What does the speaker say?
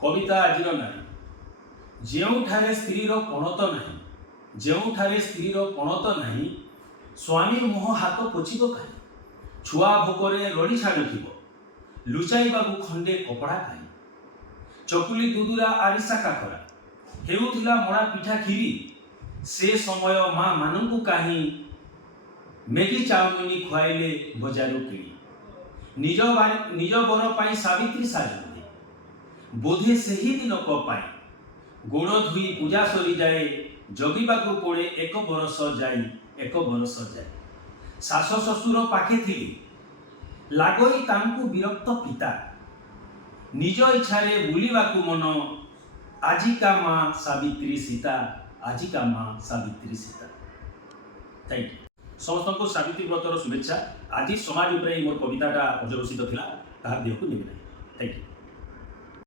कविता आजिर नारी ଯେଉଁଠାରେ ସ୍ତ୍ରୀର ପଣତ ନାହିଁ, ଯେଉଁଠାରେ ସ୍ତ୍ରୀର ପଣତ ନାହିଁ, ସ୍ୱାମୀ ମୁହଁ ହାତ ପୋଛିବ କାହିଁ? ଛୁଆ ଭୋକରେ ରଡ଼ି ଛାଡ଼ୁଥିବ, ଲୁଚାଇବାକୁ ଖଣ୍ଡେ କପଡ଼ା କାହିଁ? ଚକୁଲି ଦୁଦୁରା ଆରିସା କାକରା ହେଉଥିଲା ମଣା ପିଠା କ୍ଷୀରି, ସେ ସମୟ ମା ମାନଙ୍କୁ କାହିଁ ମ୍ୟାଗି ଚାଉମିନ ଖୁଆଇଲେ ବଜାରରୁ କିଣି। ନିଜ ବର ପାଇଁ ସାବିତ୍ରୀ ସାଜନ୍ତି, ବୋଧେ ସେହି ଦିନକ ପାଇଁ ଗୋଡ଼ ଧୋଇ ପୂଜା ସରିଯାଏ, ଜଗିବାକୁ ପଡ଼େ ଏକ ବରଷ ଯାଇ। ଶାଶ ଶ୍ୱଶୁର ପାଖେ ଥିଲେ ଲାଗଇ ତାଙ୍କୁ ବିରକ୍ତ ପିତା, ନିଜ ଇଚ୍ଛାରେ ବୁଲିବାକୁ ମନ, ଆଜିକା ମା ସାବିତ୍ରୀ ସୀତା, ଆଜିକା ମା ସାବିତ୍ରୀ ସୀତା। थैंक यू समस्त सावित्री व्रतर शुभेच्छा। आज समाज उपरे मोर कविताटा पर्यवसित था, ताहा देहकू नेबे नहीं। Thank you.